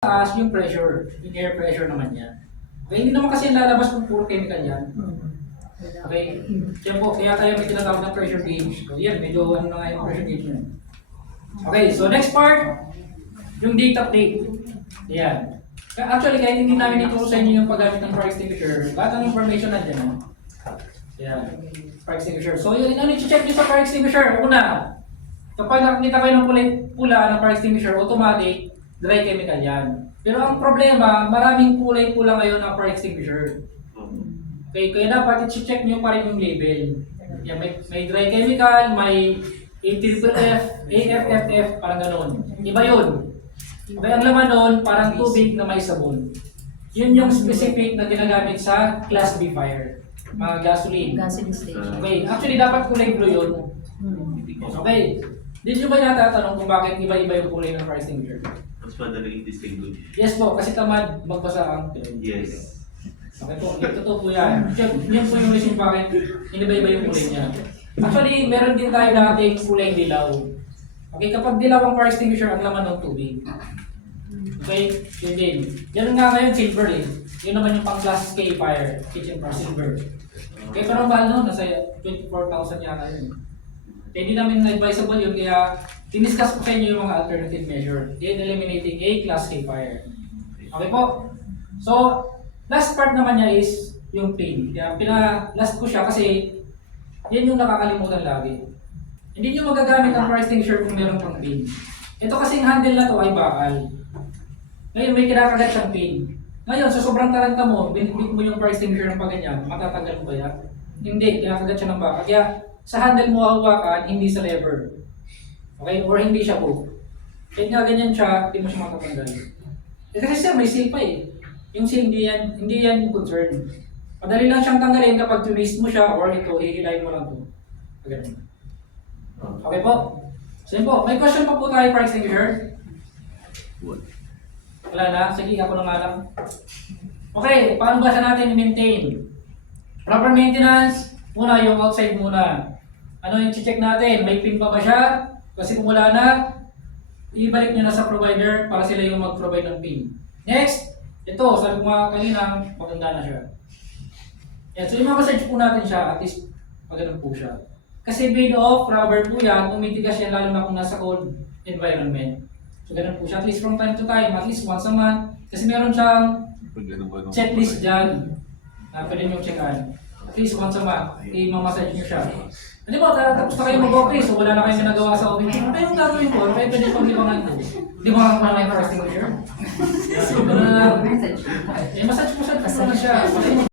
taas yung pressure, yung air pressure naman yan. Okay, hindi naman kasi lalabas kung puro chemical yan. Okay, yan po, kaya tayo may tinatawag na pressure gauge. So yan, medyo ano na nga yung pressure gauge na. Okay, so next part, yung data plate. Yan. Actually, kahit hindi namin ituro sa inyo yung paggamit ng fire extinguisher, lahat ng information nandiyan. No? Yan, fire extinguisher. So yun, ano i-check nyo sa fire extinguisher? Una, kapag nakikita kayo ng kulay pula ng fire extinguisher, automatic, dry chemical yan. Pero ang problema, maraming kulay pula ngayon ng fire extinguisher. Okay, kaya dapat i-check nyo pa rin yung label. Yan, may dry chemical, may AFFF, AFFF, parang gano'n. Iba yun. Okay, ang laman doon, parang tubig na may sabon. Yun yung specific na ginagamit sa Class B fire. Mga gasoline. Gasoline station. Okay, actually dapat kulay blue yun. Okay, did nyo ba natatanong kung bakit iba-iba yung kulay ng fire extinguisher? Mas madaling distinguish. Yes po, kasi tamad magbasa ang Pinoy. Yes. Okay po, totoo po yan. Yan po yung reason bakit iniba-iba yung kulay niya. Actually, meron din tayo dating kulay dilaw. Okay, kapag dilaw ang fire extinguisher, ang laman ng tubig. Okay, yun din. Yan nga ngayon, silver eh. Yun naman yung pang class K fire, kitchen fire, silver. Okay, pero ang mahal nun, nasa 24,000 yata yun. Kaya hindi namin advisable yun, kaya diniscuss ko sa inyo yung mga alternative measure in eliminating a class K fire. Okay po? So, last part naman niya is yung pin. Kaya last ko siya kasi yan yung nakakalimutan lagi. Hindi nyo magagamit ang fire extinguisher kung meron pang pin. Ito kasing handle na to ay bakal. Ngayon may kinakagat siyang pin. Ngayon, sa sobrang taranta mo, binibig mo yung fire extinguisher ng paganyan, matatanggal mo ba yan? Hindi, kinakagat siya ng bakal. Kaya sa handle mo hawakan, hindi sa lever. Okay? Or hindi siya hook. Kahit nga ganyan siya, hindi mo siya matatanggal. Kasi siya may seal pa eh. Yung seal, hindi yan yung concern. Madali lang siyang tanggalin kapag twist mo siya or ito, hihilayin mo lang ito. Ganun. Okay po? So yun po, may question pa po tayo fire extinguisher? Wala na? Sige, ako na nga lang. Okay, paano ba siya natin i-maintain? Proper maintenance, muna yung outside muna. Ano yung check natin? May pin pa ba siya? Kasi kung wala na, ibalik nyo na sa provider para sila yung mag-provide ng pin. Next, ito, sabi ko nga kanina, maganda na siya. Yan, so yung massage po natin siya, at least magandang po siya. Kasi made of rubber po yan, tumitigas yan lalo na kung nasa cold environment. So ganun po siya, at least from time to time, at least once a month. Kasi meron siyang checklist dyan na pwede nyo checkan. At least once a month, i-massage nyo siya. Hindi ba, tapos na kayo mag-office, so wala na kayong ginagawa sa office. Ano kayong gagawin ko? Ano kayo pwede pang libangan ko? Di ba ako na yung fire extinguisher? Massage po siya, tapos na siya.